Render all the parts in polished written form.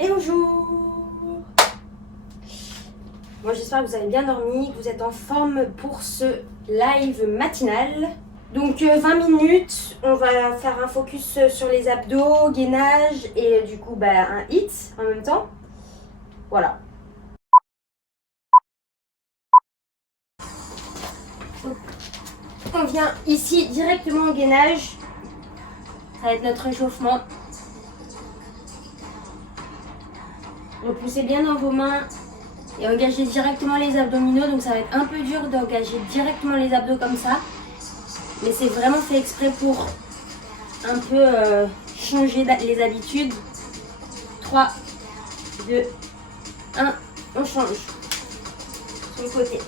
Et bonjour. Bon, j'espère que vous avez bien dormi, que vous êtes en forme pour ce live matinal. Donc 20 minutes, on va faire un focus sur les abdos, gainage et du coup un hit en même temps. Voilà. Donc, on vient ici directement au gainage. Ça va être notre échauffement. Repoussez bien dans vos mains et engagez directement les abdominaux. Donc ça va être un peu dur d'engager directement les abdos comme ça. Mais c'est vraiment fait exprès pour un peu changer les habitudes. 3, 2, 1, on change. Sur le côté.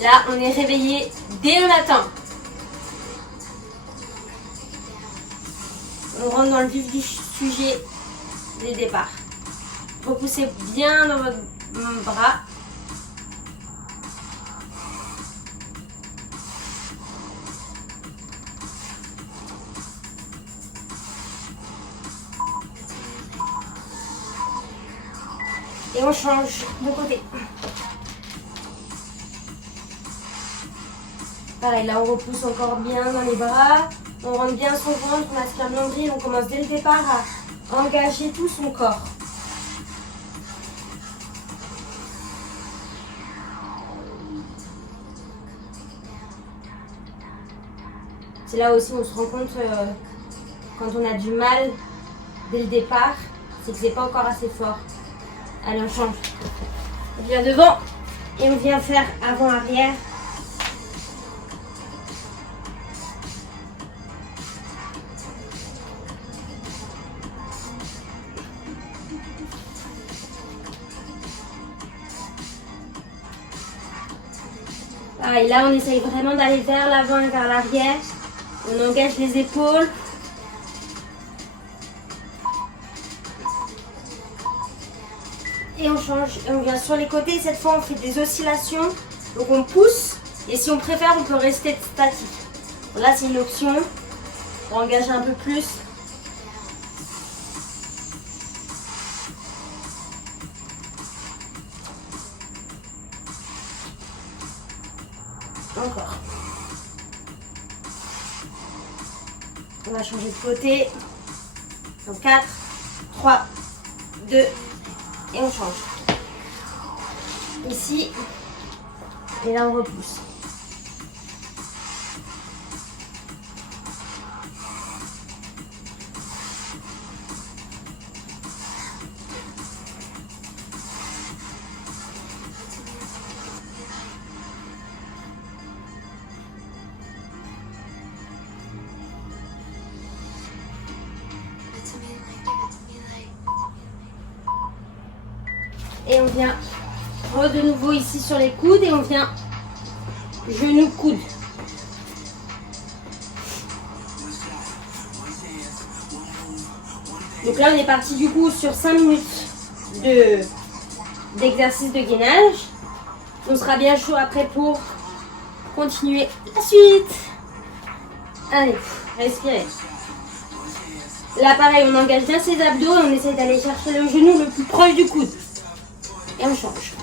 Là, on est réveillé dès le matin. On rentre dans le vif du sujet dès le départ. Repoussez bien dans votre bras. Et on change de côté. Pareil, là on repousse encore bien dans les bras. On rentre bien son ventre, on aspire le nombril. On commence dès le départ à engager tout son corps. C'est là aussi où on se rend compte quand on a du mal dès le départ, c'est que c'est pas encore assez fort. Allez, on change. On vient devant et on vient faire avant-arrière. Pareil, là on essaye vraiment d'aller vers l'avant et vers l'arrière. On engage les épaules. Et on change, et on vient sur les côtés. Cette fois on fait des oscillations. Donc on pousse, et si on préfère on peut rester statique. Bon, là c'est une option pour engager un peu plus. Encore. On va changer de côté. Donc 4, 3, 2, et on change. Ici, et là on repousse. Et on vient de nouveau ici sur les coudes et on vient genou coude. Donc là on est parti du coup sur 5 minutes d'exercice de gainage. On sera bien chaud après pour continuer la suite. Allez, respirez. Là pareil, on engage bien ses abdos et on essaie d'aller chercher le genou le plus proche du coude. Et on change.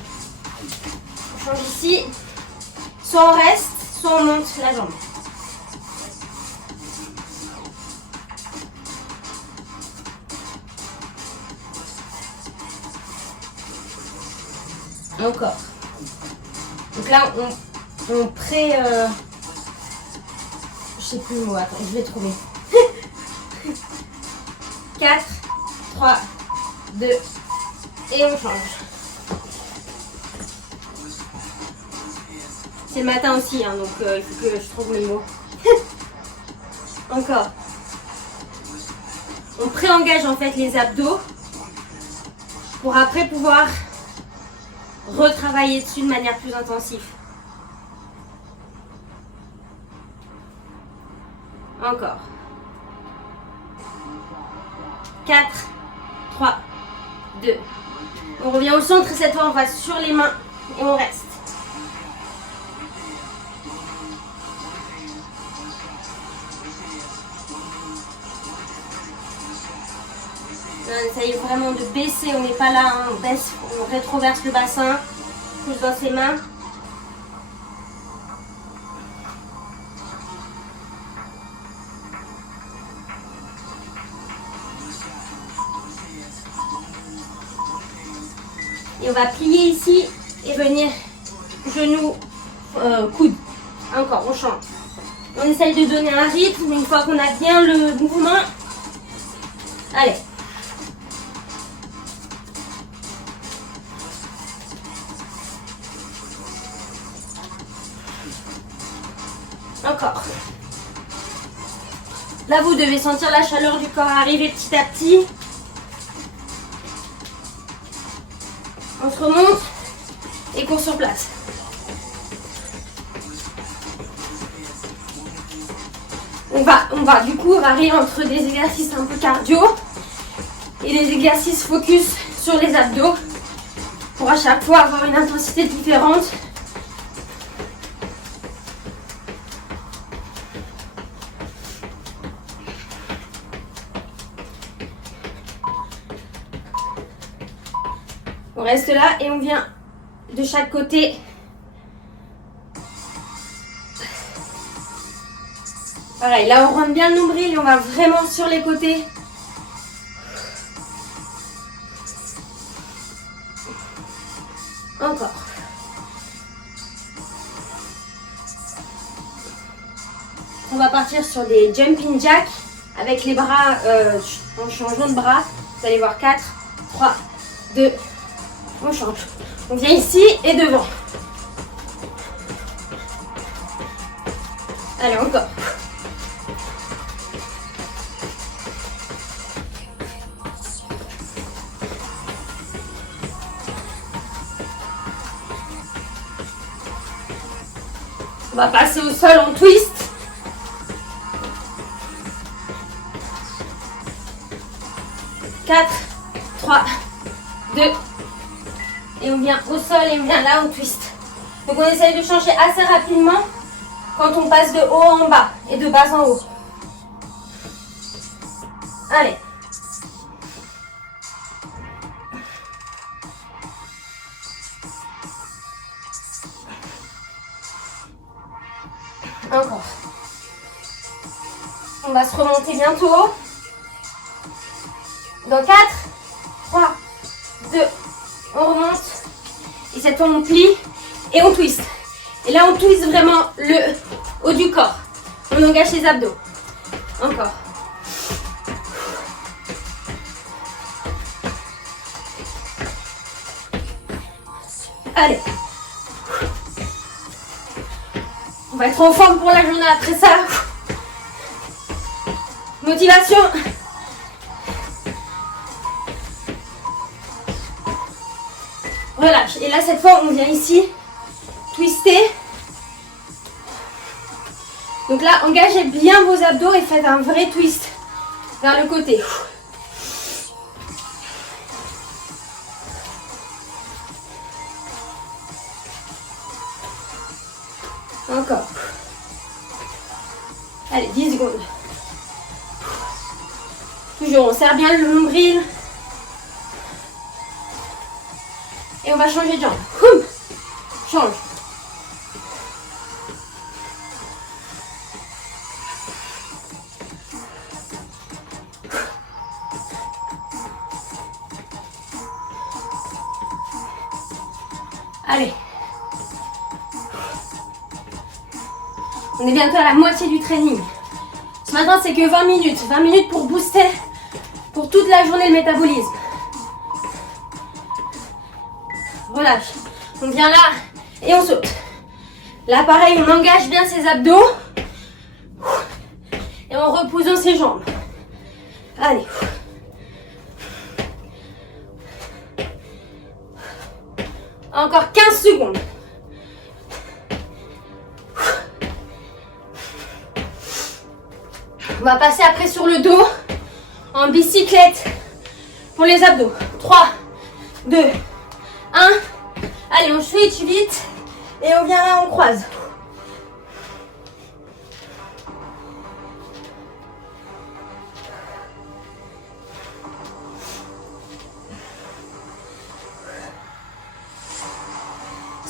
On change ici. Soit on reste, soit on monte la jambe. Encore. Donc là, on je sais plus le mot, attends, je vais trouver. 4, 3, 2, et on change. C'est le matin aussi, hein, donc il faut que je trouve mes mots. Encore. On pré-engage en fait les abdos pour après pouvoir retravailler dessus de manière plus intensive. Encore. 4, 3, 2. On revient au centre et cette fois on va sur les mains et on reste. On essaye vraiment de baisser, on n'est pas là, hein, on baisse, on rétroverse le bassin, pousse dans ses mains. Et on va plier ici et venir genoux, coude. Encore, on change. On essaye de donner un rythme, une fois qu'on a bien le mouvement. Allez. Encore. Là, vous devez sentir la chaleur du corps arriver petit à petit. On se remonte et court sur place. On va du coup varier entre des exercices un peu cardio et des exercices focus sur les abdos pour à chaque fois avoir une intensité différente. On reste là et on vient de chaque côté. Pareil, là on rentre bien le nombril et on va vraiment sur les côtés. Encore. On va partir sur des jumping jacks avec les bras en changeant de bras. Vous allez voir 4, 3, 2, on change. On vient ici et devant. Allez, encore. On va passer au sol en twist. Quatre, 3, 2, et on vient au sol et on vient là, on twist. Donc on essaye de changer assez rapidement quand on passe de haut en bas et de bas en haut. Allez. Encore. On va se remonter bientôt. Dans 4, 3, 2, on remonte. Et cette fois on plie et on twist. Et là on twist vraiment le haut du corps. On engage les abdos. Encore. Allez. On va être en forme pour la journée après ça. Motivation. Relâche. Et là, cette fois, on vient ici, twister. Donc là, engagez bien vos abdos et faites un vrai twist vers le côté. Encore. Allez, 10 secondes. Toujours, on serre bien le nombril. Et on va changer de jambe. Hum. Change. Allez. On est bientôt à la moitié du training. Ce matin, c'est que 20 minutes. 20 minutes pour booster pour toute la journée le métabolisme. Relâche. On vient là et on saute. Là, pareil, on engage bien ses abdos. Et on repousse dans ses jambes. Allez. Encore 15 secondes. On va passer après sur le dos en bicyclette pour les abdos. 3, 2, 1. Allez, on switch vite et on vient là, on croise.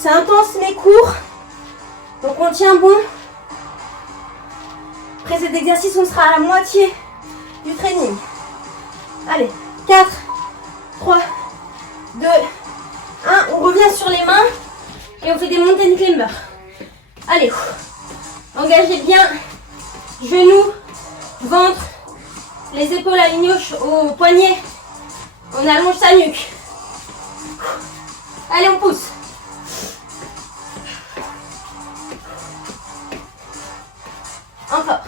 c'est intense mais court. Donc on tient bon. Après cet exercice, on sera à la moitié du training. Allez, 4, 3, 2, 1. On revient sur les mains et on fait des mountain climbers. Allez, engagez bien genoux, ventre, les épaules alignées au poignet. On allonge sa nuque. Allez, on pousse. Encore.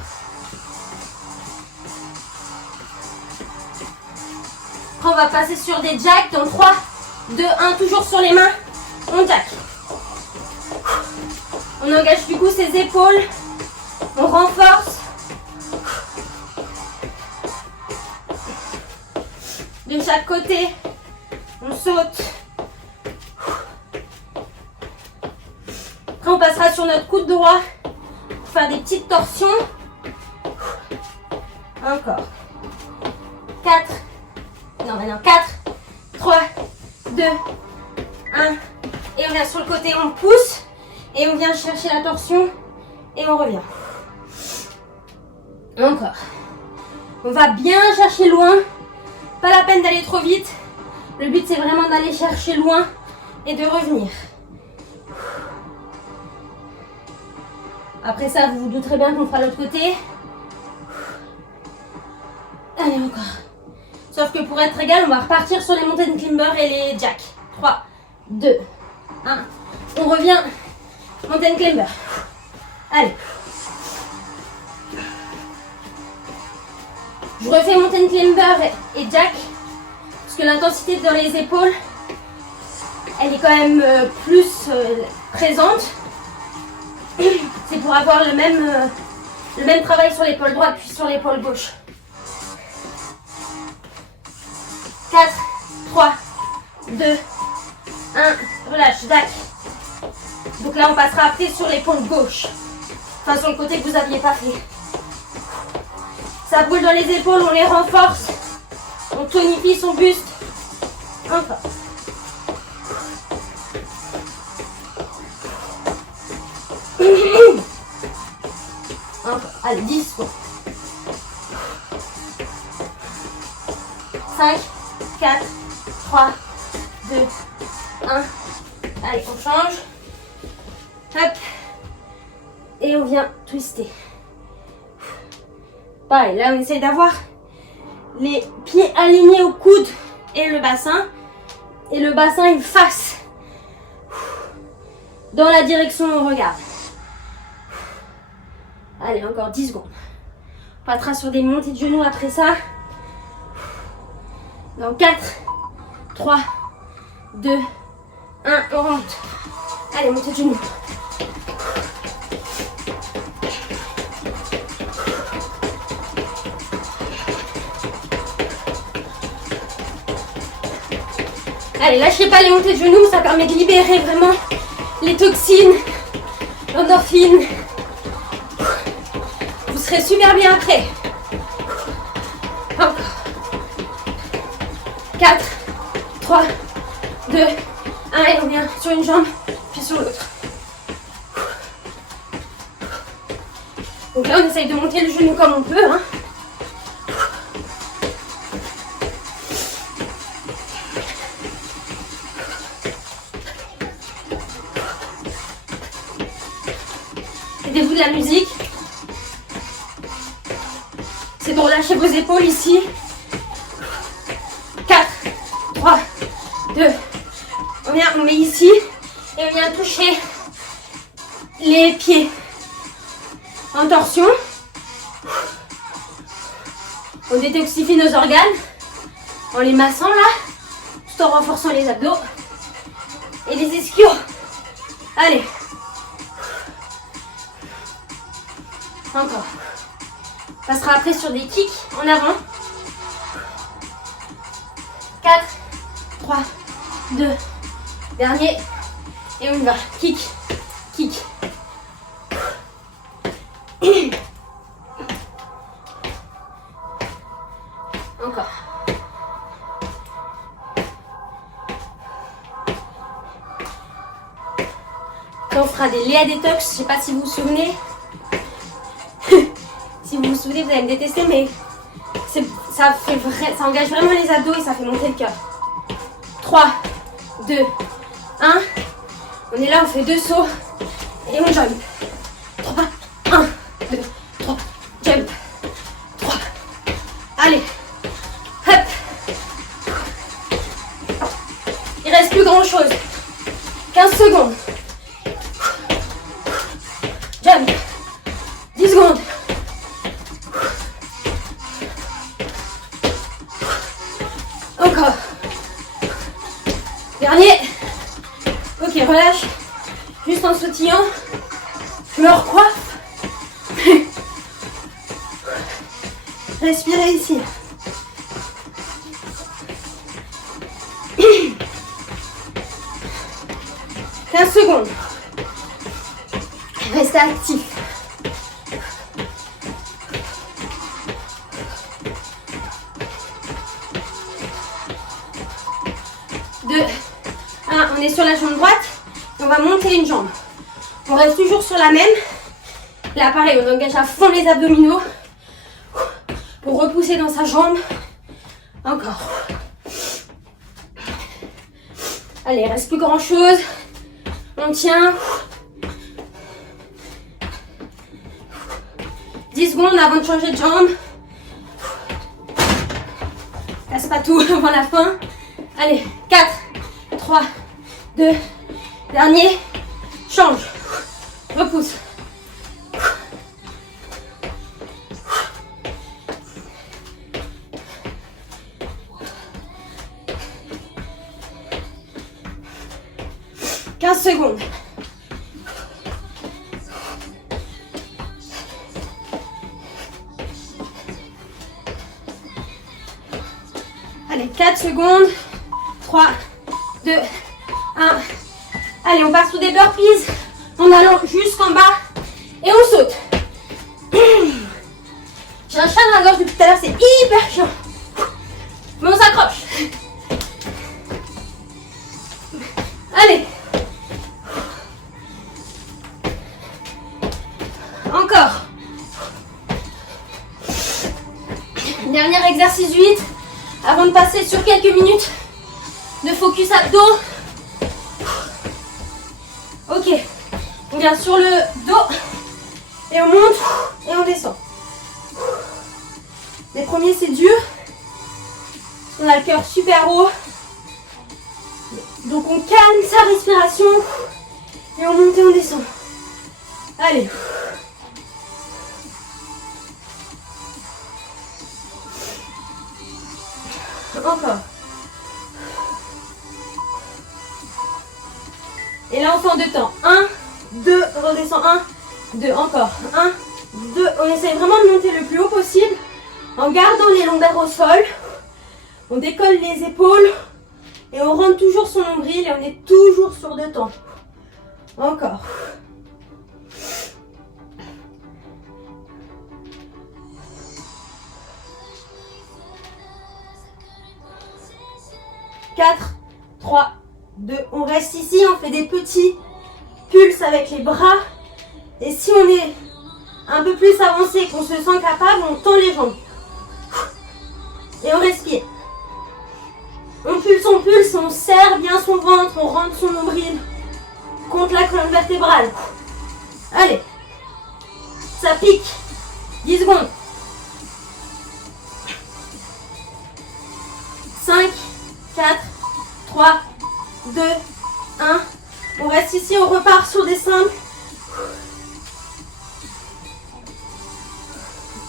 Après, on va passer sur des jacks dans 3, 2, 1. Toujours sur les mains. On jack. On engage du coup ses épaules. On renforce. De chaque côté. On saute. Après, on passera sur notre coude droit pour faire des petites torsions. Encore. 4. Non, maintenant 4, 3, 2, 1. Et on vient sur le côté, on pousse. Et on vient chercher la torsion. Et on revient. Encore. On va bien chercher loin. Pas la peine d'aller trop vite. Le but, c'est vraiment d'aller chercher loin et de revenir. Après ça, vous vous douterez bien qu'on fera l'autre côté. Allez, encore. Sauf que pour être égal, on va repartir sur les mountain climbers et les jacks. 3, 2, 1. On revient. Mountain climber. Allez. Je refais mountain climber et jack. Parce que l'intensité dans les épaules, elle est quand même plus présente. C'est pour avoir le même travail sur l'épaule droite puis sur l'épaule gauche. 4, 3, 2, 1. Relâche, jack. Donc là, on passera après sur l'épaule gauche. Enfin, sur le côté que vous n'aviez pas fait. Ça brûle dans les épaules, on les renforce. On tonifie son buste. Encore. Encore. Allez, 10 secondes. 5, 4, 3, 2, 1. Allez, on change. Hop. Et on vient twister. Pareil, là on essaie d'avoir les pieds alignés au coude et le bassin. Et le bassin il face dans la direction où on regarde. Allez, encore 10 secondes. On passera sur des montées de genoux après ça. Dans 4, 3, 2, 1, on remonte. Allez, montée de genoux. Allez, lâchez pas les montées de genoux, ça permet de libérer vraiment les toxines, l'endorphine. Vous serez super bien après. Encore. 4, 3, 2, 1, et on vient sur une jambe, puis sur l'autre. Donc là, on essaye de monter le genou comme on peut. Hein. Aidez-vous de la musique. C'est de relâcher vos épaules ici. 4, 3, 2. On met ici et on vient toucher les pieds en torsion. On détoxifie nos organes en les massant là, tout en renforçant les abdos et les ischios. Allez. Encore. On passera après sur des kicks en avant. 4, 3, 2, dernier. Et on y va. Kick, kick. Encore. fera des Léa Détox. Je sais pas si vous vous souvenez. Si vous vous souvenez, vous allez me détester, mais ça engage vraiment les abdos et ça fait monter le cœur. 3, 2, 1. On est là, on fait 2 sauts et on jump. 3, 1, 2, 3, jump. 3. Allez. Hop. Il reste plus grand chose. 15 secondes. Jump. 10 secondes. Encore. Dernier. Ok, relâche. Juste en sautillant. Je me recoiffe. Respirez ici. « 15 secondes. Restez actif. On est sur la jambe droite et on va monter une jambe. On reste toujours sur la même. Là, pareil, on engage à fond les abdominaux pour repousser dans sa jambe. Encore. Allez, il reste plus grand chose. On tient. 10 secondes avant de changer de jambe. Casse pas tout avant la fin. Allez, 4, 3, 2, dernier, change, repousse. « 15 secondes. Allez, 4 secondes. 3, 2, 1. Allez, on part sous des burpees en allant jusqu'en bas et on saute. J'ai un chat dans la gorge depuis tout à l'heure, c'est hyper chiant. Mais on s'accroche. Allez. Encore. Dernier exercice 8 avant de passer sur quelques minutes de focus abdos. Ok, on vient sur le dos et on monte et on descend. Les premiers c'est dur, on a le cœur super haut, donc on calme sa respiration et on monte et on descend. Allez. Encore. Et là on fait en 2 temps. 1, 2, on redescend 1, 2, encore. 1, 2, on essaie vraiment de monter le plus haut possible en gardant les lombaires au sol. On décolle les épaules et on rentre toujours son nombril et on est toujours sur 2 temps. Encore. Quatre, 3, 2, on reste ici, on fait des petits pulses avec les bras. Et si on est un peu plus avancé, qu'on se sent capable, on tend les jambes. Et on respire. On pulse, on serre bien son ventre, on rentre son nombril contre la colonne vertébrale. Allez, ça pique. 10 secondes. 5, 4, 3, 2, 1. On reste ici, on repart sur des simples.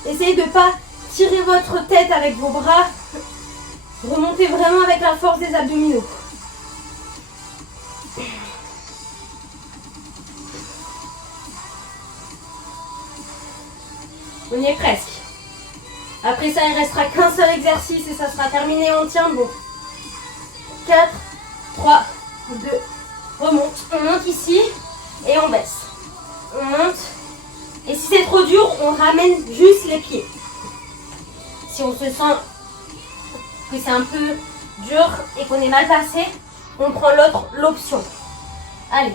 Essayez de ne pas tirer votre tête avec vos bras. Remontez vraiment avec la force des abdominaux. On y est presque. Après ça, il ne restera qu'un seul exercice et ça sera terminé. On tient bon. 4, 3, 2, remonte. On monte ici et on baisse. On monte. Et si c'est trop dur, on ramène juste les pieds. Si on se sent que c'est un peu dur et qu'on est mal passé, on prend l'option. Allez.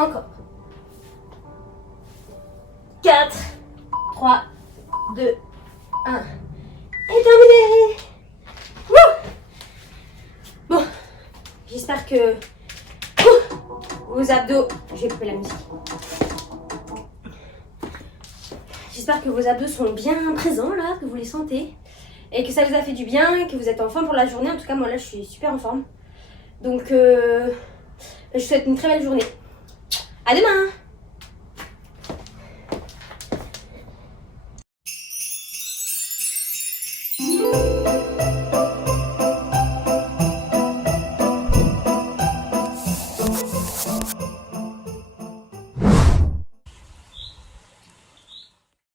Encore. 4, 3, 2, 1. Et terminé. Wouh. Bon, j'espère que vos abdos... Je vais couper la musique. J'espère que vos abdos sont bien présents là, que vous les sentez. Et que ça vous a fait du bien, que vous êtes en forme pour la journée. En tout cas, moi là, je suis super en forme. Donc, je vous souhaite une très belle journée. À demain!